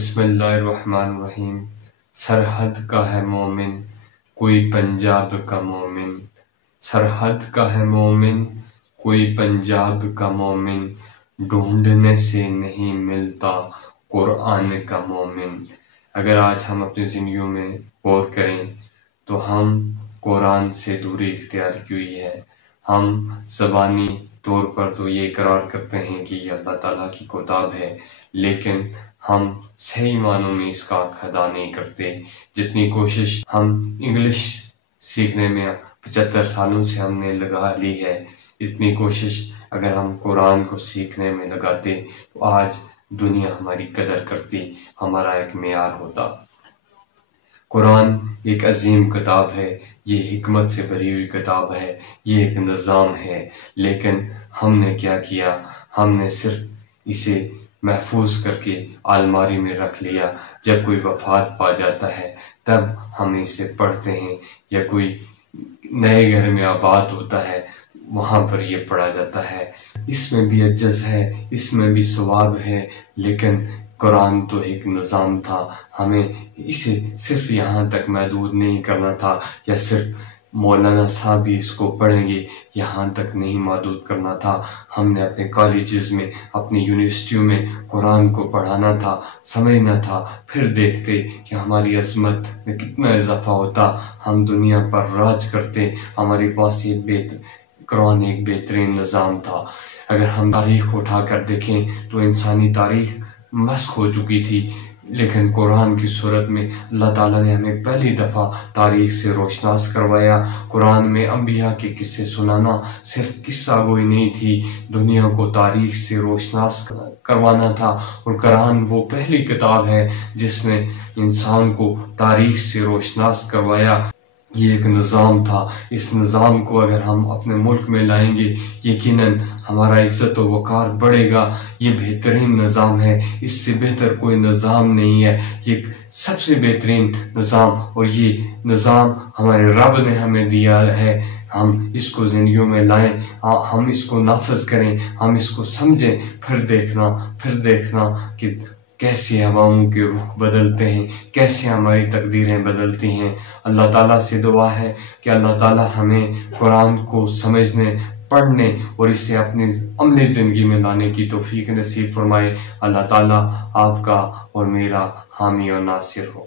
بسم اللہ الرحمن الرحیم۔ سرحد کا ہے مومن کوئی پنجاب کا مومن، سرحد کا ہے مومن کوئی پنجاب کا مومن، ڈھونڈنے سے نہیں ملتا قرآن کا مومن۔ اگر آج ہم اپنی زندگیوں میں غور کریں تو ہم قرآن سے دوری اختیار کی ہوئی ہے۔ ہم زبانی طور پر تو یہ اقرار کرتے ہیں کہ یہ اللہ تعالیٰ کی کتاب ہے، لیکن ہم صحیح معنوں میں اس کا حق ادا نہیں کرتے۔ جتنی کوشش ہم انگلش سیکھنے میں 75 سالوں سے ہم نے لگا لی ہے، اتنی کوشش اگر ہم قرآن کو سیکھنے میں لگاتے تو آج دنیا ہماری قدر کرتی، ہمارا ایک معیار ہوتا۔ قرآن ایک عظیم کتاب ہے، یہ حکمت سے بھری ہوئی کتاب ہے، یہ ایک نظام ہے، لیکن ہم نے کیا کیا؟ ہم نے صرف اسے محفوظ کر کے الماری میں رکھ لیا۔ جب کوئی وفات پا جاتا ہے تب ہم اسے پڑھتے ہیں، یا کوئی نئے گھر میں آباد ہوتا ہے وہاں پر یہ پڑھا جاتا ہے۔ اس میں بھی عجز ہے، اس میں بھی ثواب ہے، لیکن قرآن تو ایک نظام تھا، ہمیں اسے صرف یہاں تک محدود نہیں کرنا تھا، یا صرف مولانا صاحب بھی اس کو پڑھیں گے یہاں تک نہیں محدود کرنا تھا۔ ہم نے اپنے کالجز میں، اپنی یونیورسٹیوں میں قرآن کو پڑھانا تھا، سمجھنا تھا، پھر دیکھتے کہ ہماری عظمت میں کتنا اضافہ ہوتا، ہم دنیا پر راج کرتے۔ ہمارے پاس یہ قرآن ایک بہترین نظام تھا۔ اگر ہم تاریخ اٹھا کر دیکھیں تو انسانی تاریخ مسخ ہو چکی تھی، لیکن قرآن کی صورت میں اللہ تعالیٰ نے ہمیں پہلی دفعہ تاریخ سے روشناس کروایا۔ قرآن میں انبیاء کے قصے سنانا صرف قصہ گوئی نہیں تھی، دنیا کو تاریخ سے روشناس کروانا تھا، اور قرآن وہ پہلی کتاب ہے جس نے انسان کو تاریخ سے روشناس کروایا۔ یہ ایک نظام تھا، اس نظام کو اگر ہم اپنے ملک میں لائیں گے یقیناً ہمارا عزت و وقار بڑھے گا۔ یہ بہترین نظام ہے، اس سے بہتر کوئی نظام نہیں ہے، یہ سب سے بہترین نظام، اور یہ نظام ہمارے رب نے ہمیں دیا ہے۔ ہم اس کو زندگیوں میں لائیں، ہم اس کو نافذ کریں، ہم اس کو سمجھیں، پھر دیکھنا کہ کیسے ہواؤں کے رخ بدلتے ہیں، کیسے ہماری تقدیریں بدلتی ہیں۔ اللہ تعالیٰ سے دعا ہے کہ اللہ تعالیٰ ہمیں قرآن کو سمجھنے، پڑھنے اور اسے اپنی عملی زندگی میں لانے کی توفیق نصیب فرمائے۔ اللہ تعالیٰ آپ کا اور میرا حامی اور ناصر ہو۔